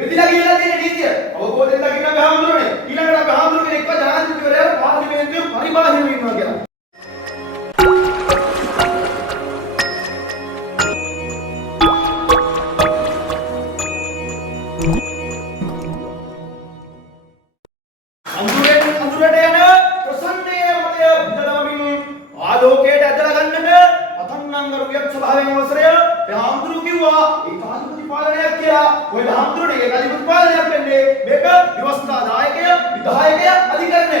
බෙදලා කියලා තියෙන නීතිය අවබෝධයෙන් දකින්න අපි හාමුදුරනේ. ඊළඟට අපි හාමුදුරු කෙනෙක්ව ජනාධිපතිවරයා පාර්ලිමේන්තුවේ පරිබාහිරව ඉන්නවා කියලා. ආලෝකයට ඇදලා ගන්නට අතන්නංගරු වික්ෂ භාවයෙන් අවසරය හාමුදුරු කිව්වා ඒකාධිපති පාලනයක් කියලා. ඔය හාමුදුරනේ ඒකාධිපති පාලනයක් වෙන්නේ මේක ව්‍යවස්ථාදායකය විධායකය අධිකරණය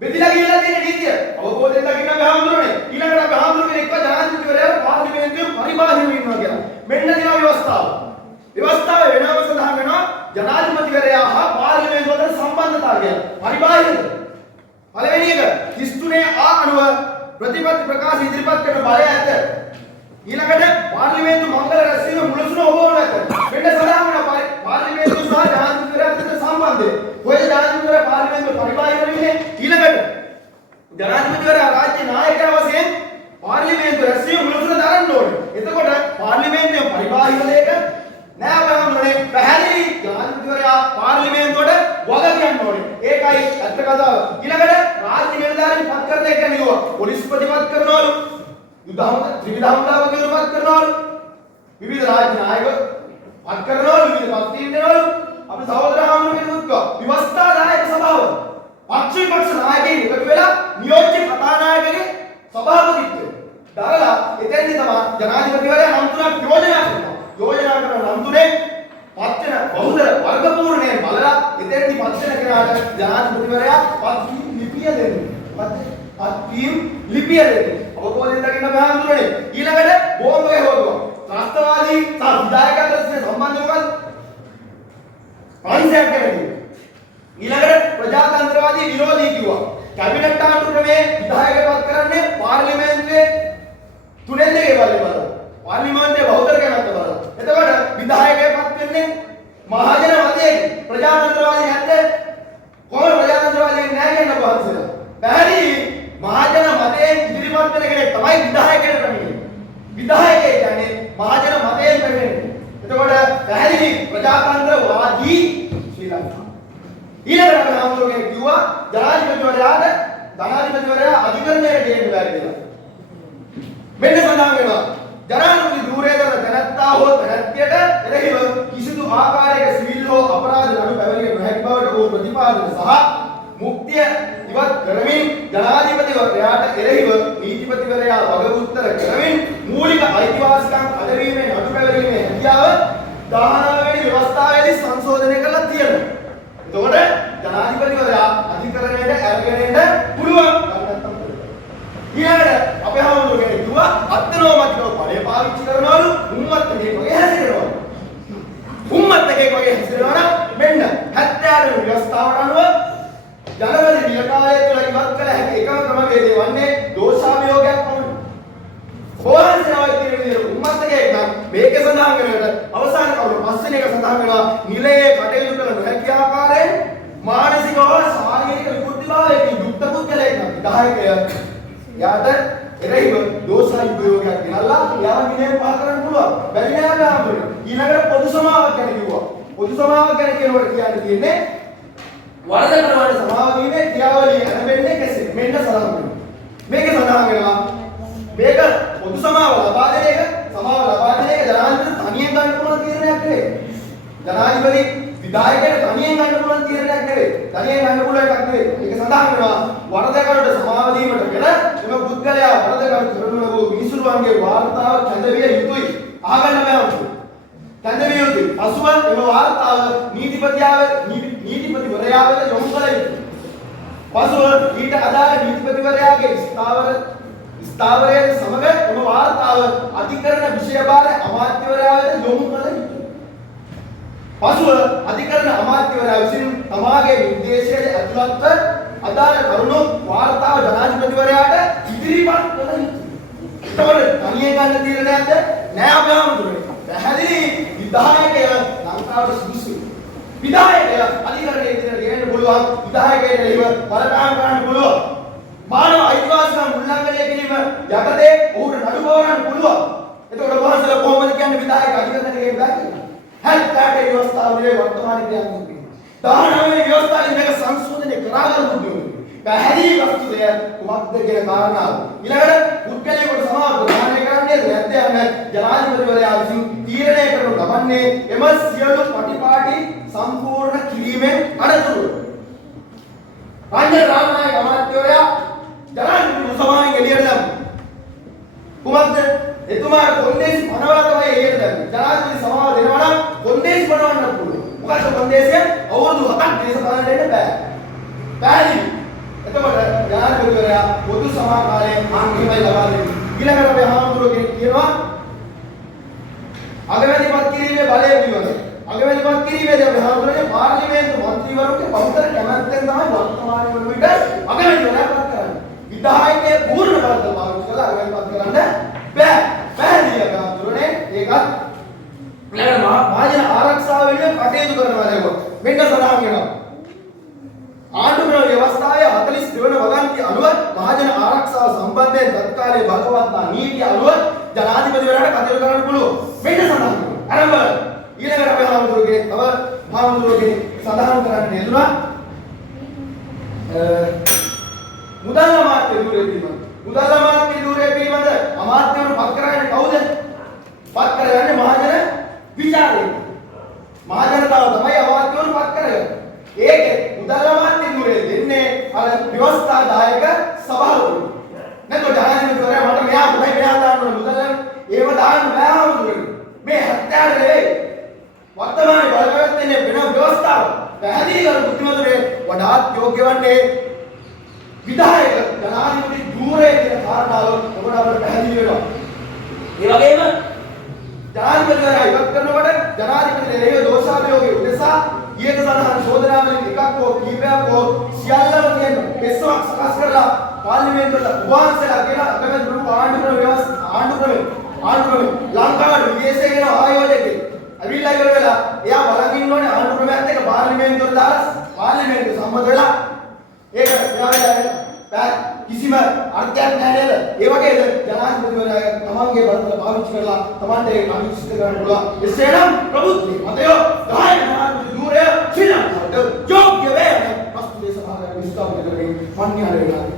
බෙදලා කියලා තියෙන නීතිය අවබෝධයෙන් දකින්න අපි හාමුදුරනේ. ඊළඟට අපි හාමුදුරු කෙනෙක්ව ජනාධිපතිවරයා පාර්ලිමේන්තුවේ පරිබාහිරව ඉන්නවා කියලා. මෙන්න දිනවා ව්‍යවස්ථාව. ව්‍යවස්ථාවේ වෙනම සඳහන් වෙනවා ජනාධිපතිවරයා හා පාර්ලිමේන්තුව අතර සම්බන්ධතාවය කියලා. පරිබාහිරද පළවෙනි එක 33 A අනුව ප්‍රතිපත්ති ප්‍රකාශ ඉදිරිපත් කරන බලය ඇත. ඊළඟට පාර්ලිමේන්තු මංගල රැස්වීම මුලසුන ඔබවනු ඇත. මෙන්න සඳහන් වෙන පාර්ලිමේන්තු සහ ජනාධිපතිවරයා අතර සම්බන්ධය. ඔය ජනාධිපතිවරයා පාර්ලිමේන්තුව පරිබාහිර වෙන්නේ. ඊළඟට ජනාධිපතිවරයා රාජ්‍ය නායකයා වශයෙන් පාර්ලිමේන්තු රැස්වීම මුලසුන දරන්න ඕනේ. එතකොට පාර්ලිමේන්තුවේ පරිබාහිර දෙයක නෑ අපහාමුදුරනේ පැහැදිලි ජනාධිපතිවරයා පාර්ලිමේන්තුවට වග කියන්න ඕනේ. ඒකයි ඇත්ත කතාව. ඊළඟට රාජ්‍ය නිලධාරීන් පත් කරන එක නෙවෙයි. පොලිස්පති පත් කරනවලු. ත්‍රිවිධ හමුදාවකවරු පත් කරනවලු. විවිධ රාජ්‍ය නායකයෝ පත් කරනවලු. විවිධ පත් දෙනවලු. අපි සහෝදර හාමුදුරුවෝ කිව්වා විවස්ථාදායක සභාව. පක්ෂ විපක්ෂ නායකයන් එකතු වෙලා නියෝජ්‍ය කතානායකගේ සභාපතිත්වය දාලා එතෙන්දී තමයි ජනාධිපතිවරයා නම් තුනක් යෝජනා කරනවා. යෝජනා කරන නම් තුනේ පත්වන බහුතර වර්ග පූර්ණයෙන් බලලා එතෙන්දී පත්වන කෙනාට ජනාධිපතිවරයා පත්වීම් ලිපිය දෙන්නේ. පත්වීම් ලිපිය දෙන්නේ. අවබෝධයෙන් දකින්න බෑහඳුරනේ. ඊළඟට බෝම්බ ගහවුවා. ත්‍රස්තවාදී සහ විධායක අතර සම්බන්ධය මොකක්ද? අහිංසක කෙනෙක්. ඊළඟට ප්‍රජාතන්ත්‍රවාදී විරෝධී කිව්වා. කැබිනට් ආණ්ඩු ක්‍රමයේ විධායකපත් කරන්නේ පාර්ලිමේන්තුවේ තුනෙන් දෙකේ බලය. පාර්ලිමේන්තුවේ බහුතර කෙනෙක්ට බලලා. එතකොට විධායකයෙක්පත් වෙන්නේ මහජන මතයෙන්. ප්‍රජාතන්ත්‍රවාදී නැද්ද? කොහොමද ප්‍රජාතන්ත්‍රවාදී නැහැ කියන පහසුව. පැහැදිලි මහජන මතයෙන් ඉදිරිපත් වෙන කෙනෙක් තමයි විධායකයෙක් වෙන්නේ. විධායකයෙක් කියන්නේ මහජන මතයෙන් වෙන්නේ. එතකොට පැහැදිලි ප්‍රජාතන්ත්‍රවාදී ශ්‍රී ලංකාව. ඊළඟට අපි හමුදුරේ කිව්වා ජනාධිපතිවරයාට ධනාධිපතිවරයා අධිකරණයට දෙන්න බැරි කියලා. මෙන්න සඳහන් වෙනවා ජනාධිපති ධූරය කරන තැනැත්තා හෝ තැනැත්තියට එරෙහිව කිසිදු ආකාරයක සිවිල් හෝ අපරාධ නඩු පැවරිය නොහැකි බවට ඔහු ප්‍රතිපාදන සහ මුක්තිය ඉවත් කරමින් ජනාධිපතිවරයාට එරෙහිව නීතිපතිවරයා වගඋත්තර කරමින් මූලික අයිතිවාසිකම් අදවීමේ නඩු පැවරීමේ හැකියාව 19 වෙනි ව්‍යවස්ථාවේදී සංශෝධනය කරලා තියෙනවා. එතකොට ජනාධිපතිවරයා අධිකරණයට අරගෙන එන්න පුළුවන්. ඊළඟට අපේ හමුදුරේ කිව්වා අත්නෝමතිකව බලය පාවිච්චි කරනවලු උම්මත්තකේ වගේ හැසිරෙනවා. උම්මත්තකේ වගේ හැසිරෙනවා නම් මෙන්න 70 වෙනි ව්‍යවස්ථාවට අනුව ජනවල නිලකාලය තුළ ඉවත් කළ හැකි එකම ක්‍රමවේදය වන්නේ දෝෂාභියෝගයක් පමණයි. හොරන්සනවයි කියන විදිහට උම්මත්තකේ නම් මේක සඳහන් වෙනකොට අවසාන කවුරු පස්වෙනි එක සඳහන් වෙනවා නිලයේ කටයුතු කළ නොහැකි ආකාරයෙන් මානසික හෝ ශාරීරික විකෘතිභාවයකින් යුක්ත පුද්ගලයෙක් නම් විධායකය යාට එරෙහිව දෝෂාභියෝගයක් ගෙනල්ලා යාව විනය පහ කරන්න පුළුවන්. බැරි නෑ ගාමුනේ. ඊළඟට පොදු සමාවක් ගැන කිව්වා. පොදු සමාවක් ගැන කියනකොට කියන්න තියෙන්නේ වරද කරනවට සමාව දීමේ ක්‍රියාවලිය ලැබෙන්නේ කෙසේ? මෙන්න සඳහන් වෙනවා. මේක සඳහන් වෙනවා මේක පොදු සමාව ලබා දෙන එක සමාව ලබා දෙන එක ජනාධිපති තනියෙන් ගන්න පුළුවන් තීරණයක් නෙවෙයි. ජනාධිපති විධායකයට තනියෙන් ගන්න පුළුවන් තීරණයක් නෙවෙයි. තනියෙන් ගන්න පුළුවන් එකක් නෙවෙයි. ඒක සඳහන් වෙනවා වරදකරට සමාව දීමට පෙර එම පුද්ගලයා වරදකර කරන ලබූ විනිසුරුවන්ගේ වාර්තාව කැඳවිය යුතුයි. අහගන්න බෑ. කැඳවිය යුතුයි. පසුව එම වාර්තාව නීතිපතිවරයා වෙත යොමු කළ යුතුයි. පසුව ඊට අදාළ නීතිපතිවරයාගේ ස්ථාවරයේ සමග එම වාර්තාව අධිකරණ විෂය භාර අමාත්‍යවරයා වෙත යොමු කළ යුතුයි. පසුව අධිකරණ අමාත්‍යවරයා විසින් තමාගේ නිර්දේශයට ඇතුළත්ව අදාළ කරුණු වාර්තාව ජනාධිපතිවරයාට ඉදිරිපත් කළ යුතුයි. එතකොට තනියෙන් ගන්න තීරණයක්ද නෑ අපි හමුදුනේ. පැහැදිලි විධායකය ලංකාවට සුදුසුයි. විධායකය අධිකරණයේ ඉදිරියට ගෙන්න පුළුවන්. විධායකයට එහිව බලපෑම් කරන්න පුළුවන්. මානව අයිතිවාසිකම් උල්ලංඝනය කිරීම යටතේ ඔහුට නඩු පවරන්න පුළුවන්. එතකොට වහන්සේලා කොහොමද කියන්නේ විධායක අධිකරණයට ගෙන්න බෑ කියලා? හැත්තෑට ව්‍යවස්ථාවේ වර්තමාන ක්‍රියාත්මක වීම. 19 ව්‍යවස්ථාවේ මේක සංශෝධනය කරගන්න ඕනේ. පැහැදිලි වස්තුය කුමක්ද කියන කාරණාව. ඊළඟට පුද්ගලයාට සමාව ප්‍රදානය කරන්නේ නැත්නම් ජනාධිපතිවරයා විසින් තීරණය කරනු ලබන්නේ එම සියලු පටිපාටි සම්පූර්ණ කිරීමෙන් අනතුරුව. රාජ්‍ය රාමනායක අමාත්‍යවරයා ජනාධිපති සභාවෙන් එළියට දැම්මා. කුමක්ද? එතුමාට කොන්දේසි පනවලා තමයි එළියට දැම්මේ. ජනාධිපති සභාව දෙනවා නම් කොන්දේසි පනවන්න පුළුවන්. මොකද කොන්දේසිය අවුරුදු 7ක් දේශපාලනයට දෙන්න බෑ. පැහැදිලි. එතකොට ජනාධිපතිවරයා පොදු සමාකාරයේ ආන්හිමයි ලබා දෙන්නේ. ඊළඟට අපි හාමුදුරුවෝ කියනවා අගමැතිපත් කිරීමේ බලය පිළිබඳව. අගමැතිපත් කිරීමේදී අපි හාමුදුරුවනේ පාර්ලිමේන්තු මන්ත්‍රීවරුන්ගේ බහුතර කැමැත්තෙන් තමයි වර්තමාන වන විට අගමැතිවරයා පත් කරන්නේ. විධායකයේ පූර්ණ බලය පාවිච්චි කරලා අගමැතිපත් කරන්න බෑ. පැහැදිලි හාමුදුරුවනේ ඒකත් ඊළඟට මහජන ආරක්ෂාව වෙනුවෙන් කටයුතු කරනවා නේද? මෙන්න සඳහන් වෙනවා. ආණ්ඩුක්‍රම ව්‍යවස්ථාවේ 42 වන වගන්තිය අනුව මහජන ආරක්ෂාව සම්බන්ධයෙන් තත්කාලයේ බලපවත්නා නීතිය අනුව ජනාධිපතිවරයාට කටයුතු කරන්න පුළුවන්. මෙන්න සඳහන් කරනවා. අරඹ ඊළඟට අපි හාමුදුරුවෝගේ සඳහන් කරන්න යෙදුණා මුදල් අමාත්‍ය ධූරය පිළිබඳ. මුදල් අමාත්‍ය ධූරය පිළිබඳ අමාත්‍යවරු පත් කරන්නේ කවුද? පත් කරන්නේ මහජන විචාරකයන්. මහජනතාව තමයි අමාත්‍යවරු පත් කරන්නේ. ඒකේ මුදල් අමාත්‍ය ධූරය දෙන්නේ අර ව්‍යවස්ථාදායක සභාවලු. නැත්නම් ජනාධිපතිවරයා මට මෙයා දාන්න ඕන මුදල් ඒව දාන්න බෑ හමුදුනේ. මේ 70 නෙවෙයි. වර්තමානයේ බලපෑම් වෙන ව්‍යවස්ථාව. පැහැදිලි කර බුද්ධිමතුනේ වඩාත් යෝග්‍ය වන්නේ විධායක ජනාධිපති ධූරය කියන කාරණාව ඔබට අපිට පැහැදිලි වෙනවා. ඒ වගේම ජනාධිපතිවරයා ඉවත් කරනකොට ජනාධිපතිගේ දෝෂාභියෝගය උදෙසා ඊට සඳහන් චෝදනාවලින් එකක් හෝ කීපයක් හෝ සියල්ලම කියන පෙස්සමක් සකස් කරලා පාර්ලිමේන්තුවල උපවාසලා කියන අගමැති ප්‍රමුඛ ආණ්ඩුක්‍රම ව්‍යවස්ථා ආණ්ඩුක්‍රම ලංකාවට විදේශේ කියන ආයෝජකෙක් අවිල්ලා ඉවර වෙලා එයා බලන් ඉන්න ඕනේ ආණ්ඩුක්‍රමයත් එක්ක පාර්ලිමේන්තුවට දාලා පාර්ලිමේන්තුව සම්මත වෙලා ඒක එයාලා කිසිම අර්ථයක් නැහැ නේද? ඒ වගේද ජනාධිපතිවරයා තමන්ගේ බලතල පාවිච්චි කරලා තමන්ට ඒක අනිශ්චිත කරන්න පුළුවන්. එසේනම් ප්‍රබුද්ධි මතය 10 ජනාධිපති ධූරය ශ්‍රී ලංකාවට යෝග්‍ය වේ. ප්‍රස්තුත සභාවේ විස්තර කරමින් මන්නිහාර වෙනවා.